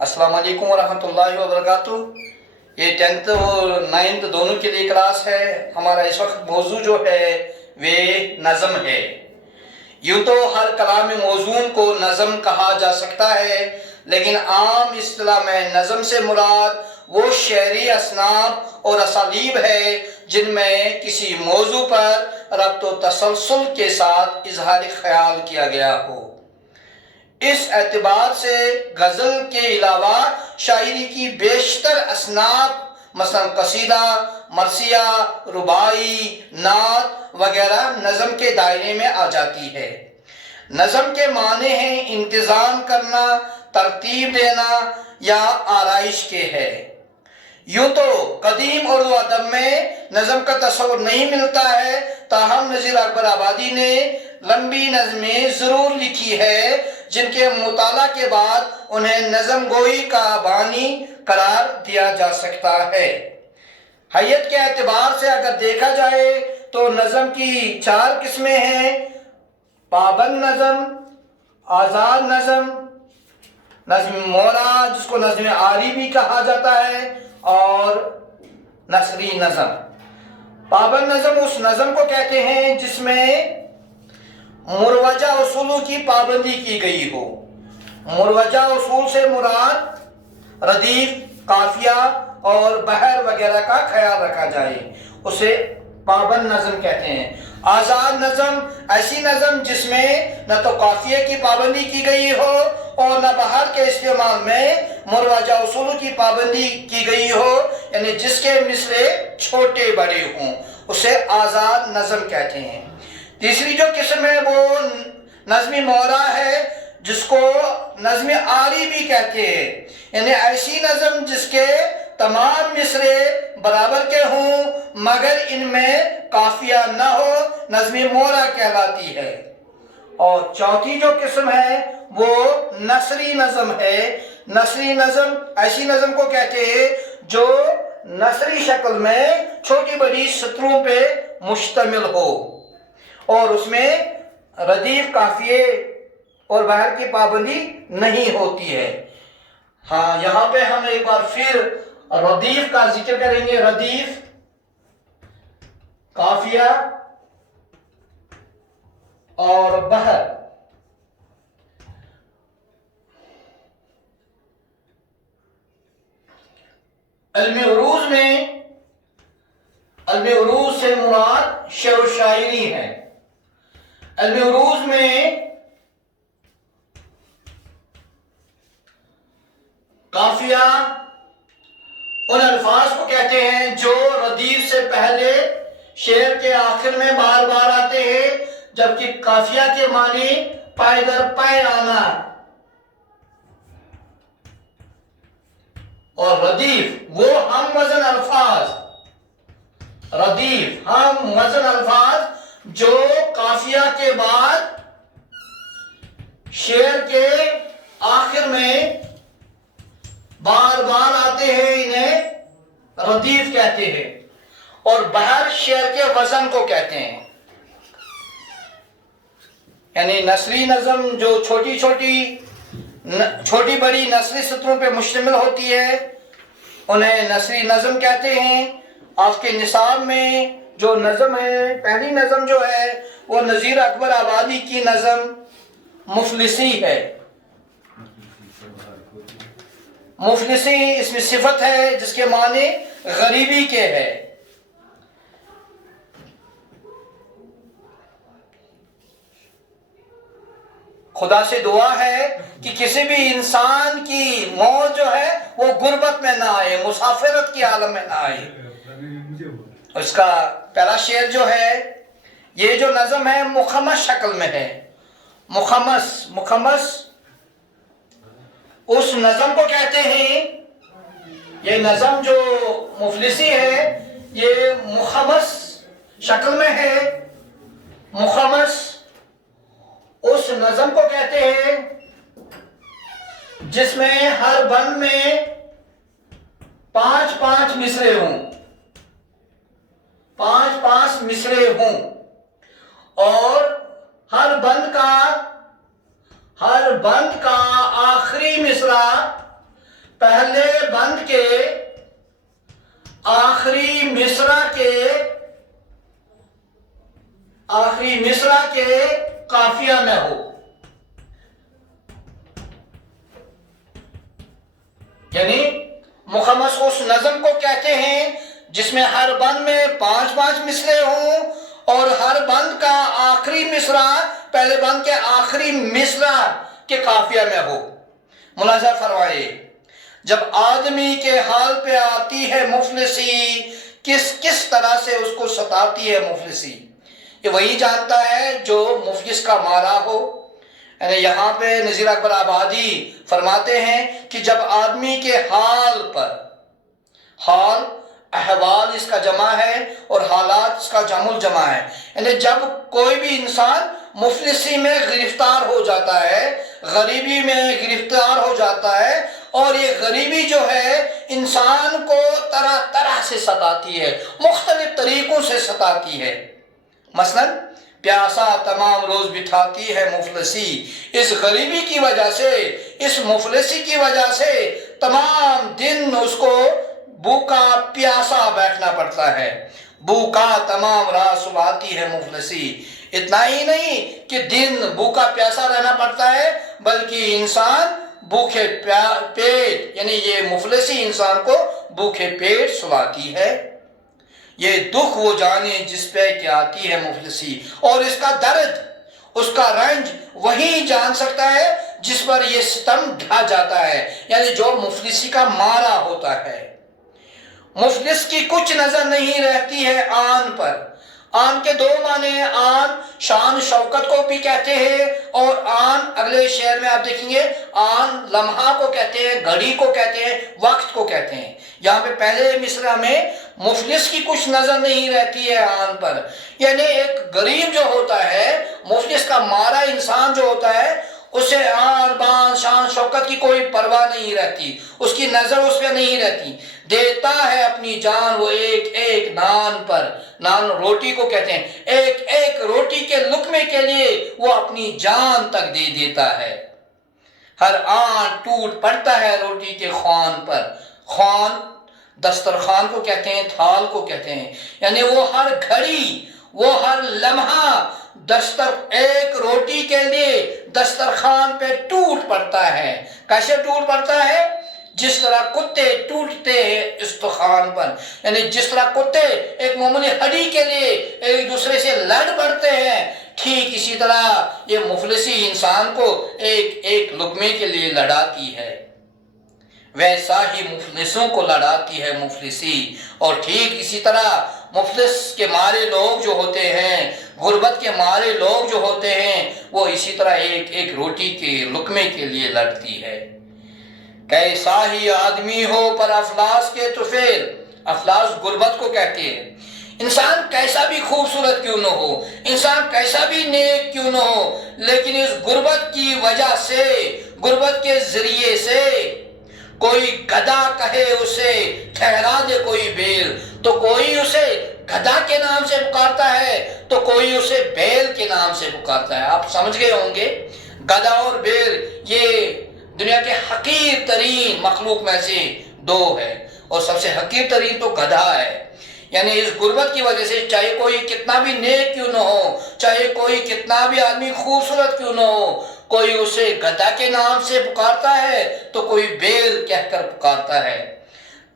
अस्सलाम वालेकुम वरहमतुल्लाहि वबरकातुह। ये 10th और 9th दोनों के लिए क्लास है। हमारा इस वक्त मौजू जो है वे नज़म है। यूँ तो हर कलाम मौजून को नज़म कहा जा सकता है, लेकिन आम इस्तिलाह में नज़म से मुराद वो शेरी असनाब और असालीब है जिनमें किसी मौजू पर रब्त व तसलसल के साथ इजहार ख्याल किया गया हो। इस एतबार से गज़ल के अलावा शायरी की बेशतर असनाफ मसलन कसीदा, मरसिया, रुबाई, नात वगैरह नज़म के दायरे में आ जाती है। नज़म के माने हैं इंतज़ाम करना, तरतीब देना या आराइश के है। यूँ तो कदीम उर्दू अदब में नज़म का तस्वुर नहीं मिलता है, ताहम नज़ीर अकबर आबादी ने लंबी नज़में ज़रूर लिखी है जिनके मुताला के बाद उन्हें नज़म गोई का बानी करार दिया जा सकता है। हैयत के एतबार से अगर देखा जाए तो नज़म की 4 किस्में हैं: पाबंद नज़म, आज़ाद नज़म, नज़्म मौला जिसको नज़्म आरी भी कहा जाता है, और नसरी नज़म। पाबंद नज़म उस नज़म को कहते हैं जिसमें मुरवजा उसूलों की पाबंदी की गई हो। मुरवजा उसूल से मुराद रदीफ, काफिया और बहर वगैरह का ख्याल रखा जाए, उसे पाबंद नज़म कहते हैं। आज़ाद नज़म ऐसी नज़म जिसमें न तो काफिया की पाबंदी की गई हो और न बहर के इस्तेमाल में मुरवजा उसूलों की पाबंदी की गई हो, यानी जिसके मिसरे छोटे बड़े हों, उसे आज़ाद नज़म कहते हैं। तीसरी जो किस्म है वो नज़्म मौरा है जिसको नज़्म आरी भी कहते हैं, यानी ऐसी नज़म जिसके तमाम मिसरे बराबर के हों मगर इनमें काफिया न हो, नज़्म मौरा कहलाती है। और चौथी जो किस्म है वो नसरी नज़म है। नसरी नज़म ऐसी नज़म को कहते हैं जो नसरी शक्ल में छोटी बड़ी सतरों पे मुश्तमिल हो और उसमें रदीफ, काफिये और बहर की पाबंदी नहीं होती है। हाँ, यहाँ पे हम एक बार फिर रदीफ का जिक्र करेंगे। रदीफ, काफिया और बहर। इल्म उरूज से मुराद शेर व शायरी है। इल्म उरूज में काफिया उन अल्फाज को कहते हैं जो रदीफ से पहले शेर के आखिर में बार बार आते हैं, जबकि काफिया के मानी पाए दर पाए आना, और रदीफ वो हम वजन अल्फाज, रदीफ हम वजन अल्फाज जो काफिया के बाद शेर के आखिर में बार बार आते हैं, इन्हें रदीफ कहते हैं। और बहर शेर के वजन को कहते हैं, यानी नसरी नज़म जो छोटी बड़ी नसरी सतरों पे मुश्तमिल होती है उन्हें नसरी नज़म कहते हैं। आज के निसाब में जो नज़म है, पहली नज़म जो है वो नज़ीर अकबर आबादी की नज़म मुफलिसी है। मुफलिसी इसमें सिफत है जिसके माने गरीबी के है। खुदा से दुआ है कि किसी भी इंसान की मौत जो है वो गुर्बत में ना आए, मुसाफिरत की आलम में ना आए। उसका पहला शेर जो है, ये जो नज़म है मुखमस शक्ल में है। मुखमस उस नज़म को कहते हैं, ये नज़म जो मुफलिसी है ये मुखमस शक्ल में है। मुखमस उस नज़म को कहते हैं जिसमें हर बंद में 5-5 मिसरे हों, 5-5 मिसरे हों, और हर बंद का आखिरी मिसरा پہلے بند کے آخری مصرع کے قافیہ میں ہو، یعنی مخمس اس نظم کو کہتے ہیں جس میں ہر بند میں 5 مصرے ہوں اور ہر بند کا آخری مصرع پہلے بند کے آخری مصرع کے قافیہ میں ہو۔ ملاحظہ فرمائے، جب آدمی کے حال پہ آتی ہے مفلسی، کس طرح سے اس کو ستاتی ہے مفلسی، یہ وہی جانتا ہے جو مفلس کا مارا ہو۔ یعنی یہاں پہ نذیر اکبر آبادی فرماتے ہیں کہ جب آدمی کے حال پر، حال احوال اس کا جمع ہے اور حالات اس کا جمع الجمع ہے، یعنی جب کوئی بھی انسان مفلسی میں گرفتار ہو جاتا ہے، غریبی میں گرفتار ہو جاتا ہے، اور یہ غریبی جو ہے انسان کو طرح طرح سے ستاتی ہے، مختلف طریقوں سے ستاتی ہے۔ مثلا پیاسا تمام روز بٹھاتی ہے مفلسی، اس غریبی کی وجہ سے، اس مفلسی کی وجہ سے تمام دن اس کو بھوکا پیاسا بیٹھنا پڑتا ہے، بھوکا تمام رات سلاتی ہے مفلسی۔ اتنا ہی نہیں کہ دن بھوکا پیاسا رہنا پڑتا ہے، بلکہ انسان بھوکے پیٹ، یعنی یہ مفلسی انسان کو بھوکے پیٹ سلاتی ہے۔ یہ دکھ وہ جانے جس پہ کہ آتی ہے مفلسی، اور اس کا درد، اس کا رنج وہی جان سکتا ہے جس پر یہ ستم ڈھا جاتا ہے، یعنی جو مفلسی کا مارا ہوتا ہے۔ مفلس کی کچھ نظر نہیں رہتی ہے آن پر۔ آن کے 2 معنی ہیں، آن شان شوکت کو بھی کہتے ہیں، اور آن اگلے شعر میں آپ دیکھیں گے آن لمحہ کو کہتے ہیں، گھڑی کو کہتے ہیں، وقت کو کہتے ہیں۔ یہاں پہ پہلے مصرع میں مفلس کی کچھ نظر نہیں رہتی ہے آن پر، یعنی ایک غریب جو ہوتا ہے، مفلس کا مارا انسان جو ہوتا ہے، اسے آن بان شان شوکت کی کوئی پرواہ نہیں رہتی، اس کی نظر اس پہ نہیں رہتی، دیتا ہے اپنی جان وہ ایک ایک نان پر، نان روٹی کو کہتے ہیں، ایک ایک روٹی کے لقمے کے لیے وہ اپنی جان تک دے دیتا ہے۔ ہر آن ٹوٹ پڑتا ہے روٹی کے خوان پر، خوان دسترخوان کو کہتے ہیں، تھال کو کہتے ہیں، یعنی وہ ہر گھڑی، وہ ہر لمحہ ایک روٹی کے لیے دسترخوان پہ ٹوٹ پڑتا ہے۔ کیسے ٹوٹ پڑتا ہے؟ جس طرح کتے ٹوٹتے ہیں استخوان پر، یعنی جس طرح کتے ایک معمولی ہڈی کے لیے ایک دوسرے سے لڑ پڑتے ہیں، ٹھیک اسی طرح یہ مفلسی انسان کو ایک ایک لقمے کے لیے لڑاتی ہے، ویسا ہی مفلسوں کو لڑاتی ہے مفلسی۔ اور ٹھیک اسی طرح مفلس کے مارے لوگ جو ہوتے ہیں، غربت کے مارے لوگ جو ہوتے ہیں، وہ اسی طرح ایک ایک روٹی کے لقمے کے لیے لڑتی ہے۔ کیسا ہی آدمی ہو پر افلاس کے طفیل، افلاس غربت کو کہتے ہیں۔ انسان کیسا بھی خوبصورت کیوں نہ ہو، انسان کیسا بھی نیک کیوں نہ ہو، لیکن اس غربت کی وجہ سے، غربت کے ذریعے سے کوئی گدھا کہے اسے ٹھہرا دے کوئی بیل، تو کوئی اسے گدھا کے نام سے پکارتا ہے تو کوئی اسے بیل کے نام سے پکارتا ہے۔ آپ سمجھ گئے ہوں گے، گدھا اور بیل یہ دنیا کے حقیر ترین مخلوق میں سے 2 ہے، اور سب سے حقیر ترین تو گدھا ہے۔ یعنی اس غربت کی وجہ سے چاہے کوئی کتنا بھی نیک کیوں نہ ہو، چاہے کوئی کتنا بھی آدمی خوبصورت کیوں نہ ہو، کوئی اسے گدھا کے نام سے پکارتا ہے تو کوئی بیل کہہ کر پکارتا ہے۔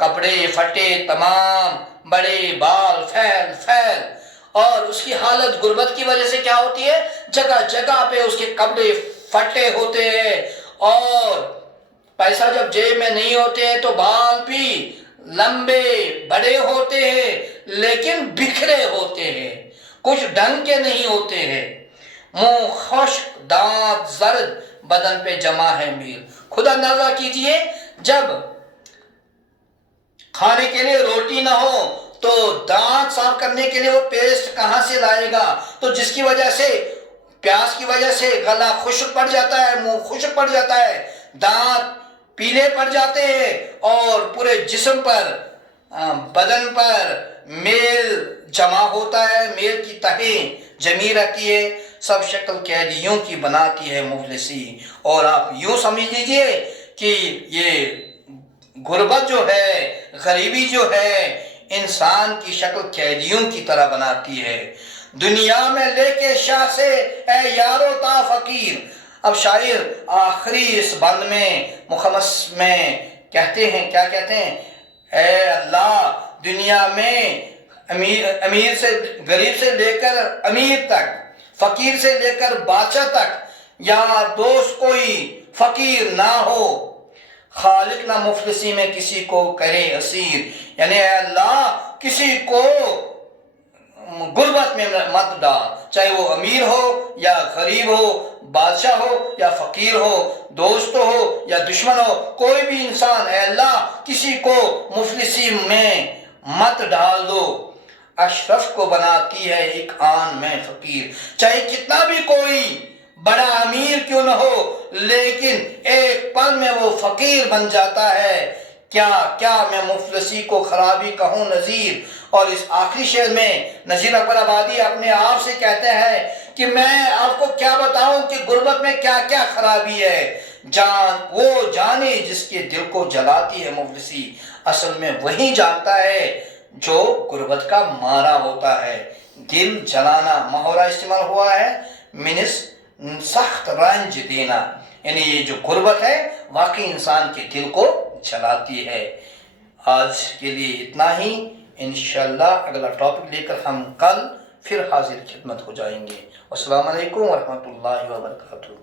کپڑے پھٹے تمام، بڑے بال پھیل، اور اس کی حالت غربت کی وجہ سے کیا ہوتی ہے؟ جگہ جگہ پہ اس کے کپڑے پھٹے ہوتے ہیں، اور پیسہ جب جیب میں نہیں ہوتے ہیں تو بال بھی لمبے بڑے ہوتے ہیں لیکن بکھرے ہوتے ہیں، کچھ ڈھنگ کے نہیں ہوتے ہیں، منہ خشک، دانت زرد، بدن پہ جمع ہے میل۔ خود اندازہ کیجئے، جب کھانے کے لیے روٹی نہ ہو تو دانت صاف کرنے کے لیے وہ پیسٹ کہاں سے لائے گا؟ تو جس کی وجہ سے، پیاس کی وجہ سے گلا خشک پڑ جاتا ہے، منہ خشک پڑ جاتا ہے، دانت پیلے پڑ جاتے ہیں، اور پورے جسم پر، بدن پر میل جمع ہوتا ہے، میل کی تہیں جمی رہتی ہے، سب شکل قیدیوں کی بناتی ہے مفلسی۔ اور آپ یوں سمجھ لیجئے کہ یہ गुर्बत जो है, गरीबी जो है, इंसान की शक्ल कैदियों की तरह बनाती है। दुनिया में लेके शाह से ए यारो ता फकीर। अब शायर आखिरी इस बंद में मुखम्मस में कहते हैं, क्या कहते हैं? ए अल्लाह, दुनिया में अमीर से, गरीब से लेकर अमीर तक, फकीर से लेकर बादशाह तक, या दोस्त कोई फकीर ना हो, खालिक ना मुफलिसी में किसी को करे असीर। यानी अल्लाह, किसी को गुर्बत में मत डाल, चाहे वो अमीर हो या गरीब हो, बादशाह हो या फकीर हो, दोस्त हो या दुश्मन हो, कोई भी इंसान अल्लाह किसी को मुफलिसी में मत डाल दो। अशरफ को बनाती है एक आन में फकीर। चाहे कितना भी कोई बड़ा अमीर क्यों न हो, लेकिन एक पल में वो फकीर बन जाता है। क्या क्या मैं मुफलसी को खराबी कहूँ नज़ीर। और इस आखिरी शेर में नज़ीर अकबर आबादी अपने आप से कहते हैं कि मैं आपको क्या बताऊं कि गुर्बत में क्या क्या खराबी है। जान वो जाने जिसके दिल को जलाती है मुफलसी, असल में वही जानता है जो गुर्बत का मारा होता है। दिल जलाना मुहावरा इस्तेमाल हुआ है, मीन्स सख्त रंज देना, यानी ये जो गुर्बत है वाकई इंसान के दिल को जलाती है। आज के लिए इतना ही। इंशाअल्लाह अगला टॉपिक लेकर हम कल फिर हाजिर खिदमत हो जाएंगे। अस्सलाम वालेकुम व रहमतुल्लाहि व बरकातुहू।